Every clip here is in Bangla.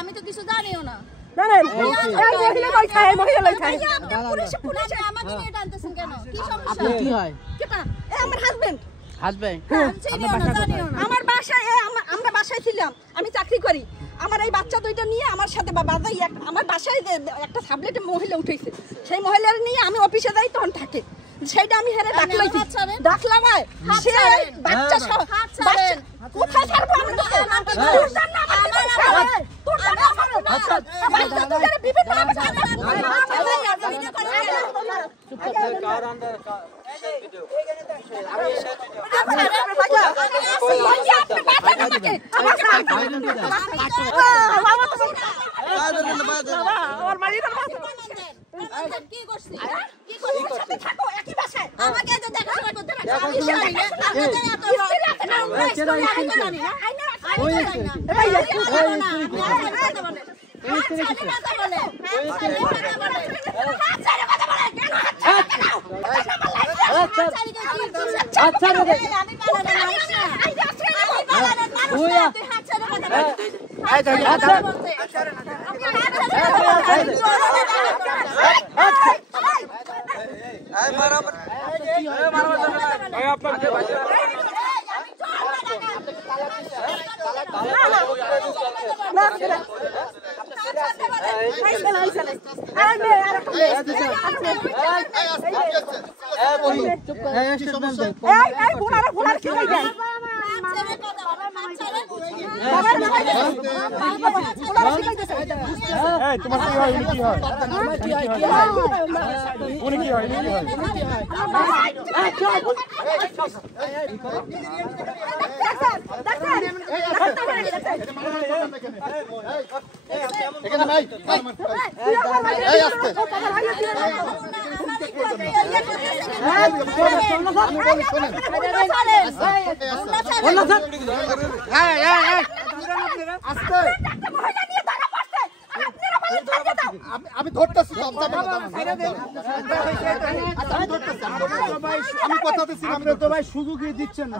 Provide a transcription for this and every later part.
আমি তো কিছু জানিও না। আমার বাসায় আমরা বাসায় ছিলাম, আমি চাকরি করি। আমার এই বাচ্চা দুইটা নিয়ে আমার সাথে আমার বাসায় একটা সাবলেটে মহিলা উঠেছে, সেই মহিলার নিয়ে আমি অফিসে যাই, তখন থাকে সেইটা আমি হেরে ডাকলাম সে বাচ্চা সহ কোথায় ছাড়বো আমি আমি ধরতেছি আমি কথা দিচ্ছি, আপনি তো ভাই সুযোগই দিচ্ছেন না,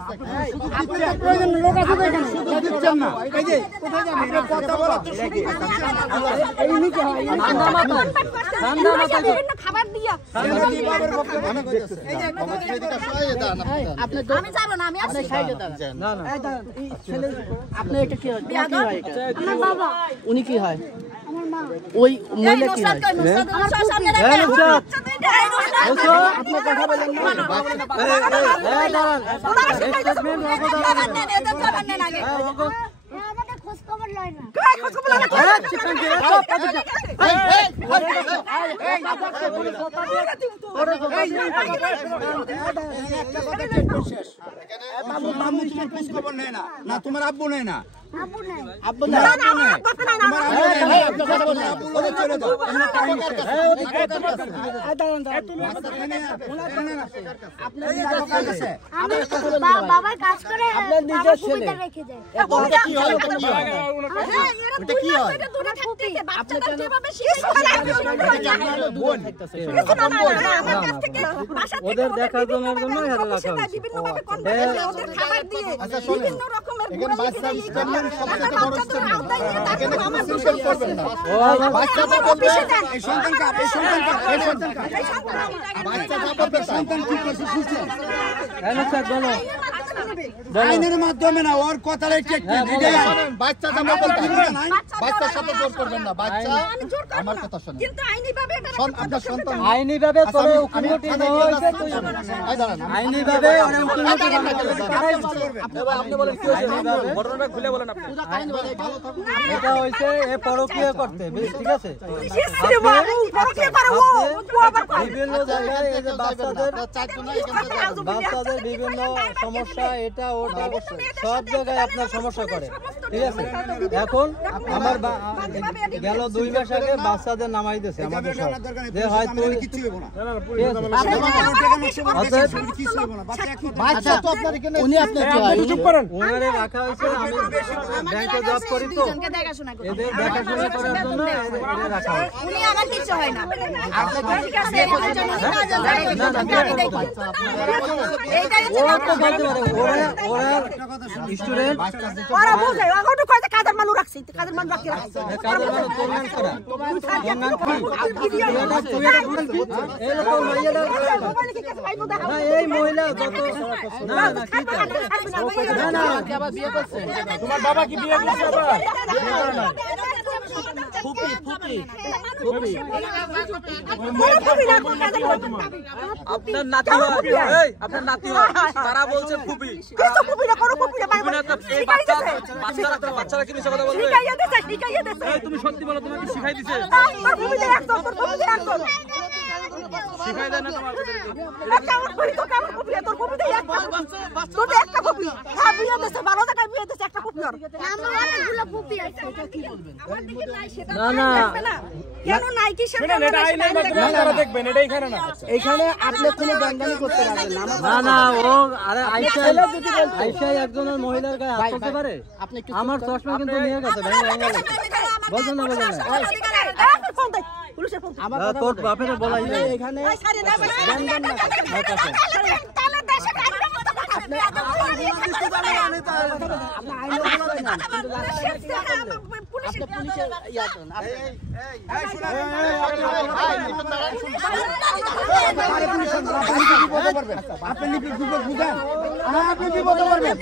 লোক আছে তো এখানে সুযোগ দিচ্ছেন না। এই যে কোথায় যাবেন কথা বলা তো সুযোগ এই নি কি হয় ঠান্ডা মাথায় বিভিন্ন খাবার দিয়া এই যে এদিকে সহায় দেন আপনি। আমি যাব না, আমি আসছি সাইডে দাঁড়ান। না না এই ছেলে আপনি এটা কি হয়? কি হয় এটা? আমার বাবা। উনি কি হয়? আমার মা। ওই মহিলা কি হয়? আমার সামনে রাখেন। আপনি কথা বলেন না। দাঁড়ান। স্টেটমেন্ট রাখো, দাঁড়ান। আমাদের খোঁজ খবর লয় না। খোঁজ খবর লয় না। চিকেন দিয়ে দাও। না তোমার আব্বু নেই না? আব্বু নেই। বাবার কাজ করে আপনার নিজের ছেলে রেখে যায়। ওদের দেখাশোনার জন্য বিভিন্ন রকমের আইনের মাধ্যমে না, ওর কথার বাচ্চার সাথে জোর করবেন না। বাচ্চা আমার কথা শোনেন, কিন্তু আইনিভাবে আপনার সন্তান আইনিভাবে আইনিভাবে আপনি বলেন কি হয়েছে ঘটনাটা খুলে বলেন। আপনি এটা হইছে এ পরকীয়া করতে, ঠিক আছে? বিভিন্ন জায়গায় এই যে বাচ্চাদের বিভিন্ন সমস্যা এটা ওটা সব জায়গায় আপনার সমস্যা করে, ঠিক আছে? এখন আমার গেল 2 মাস আগে বাচ্চাদের নামাই দিয়েছে আমাদের সব যে হয় তুই ওনারে রাখা হয়েছে। আমি ব্যাংকে জব করি তো, এদের দেখাশোনা করার জন্য এদের রাখা হয়েছে। স্টুডেন্ট এই মহিলা তোমার বাবা কি বিয়ে করছে আবার? আপনার নাতি হয়, আপনার নাতি হয়, তারা বলছে ফুপি। বাচ্চারা কি মিশে কথা বলবে? তুমি সত্যি বলো, তোমাকে শিখাই দিছে? শিখাই দেয় না তোমার? এইখানে আপনি কোনো দান্দানি করতে পারবেন না। না ও আরে আইসা একজনের মহিলার গায়ে হাত করতে পারে? আমার চশমা কিন্তু নিয়ে গেছে, বলছেন না? তোর বাপের বলাই নাই এখানে। আপনি বিপদ বুঝেন, আপনি বিপদ পারবেন।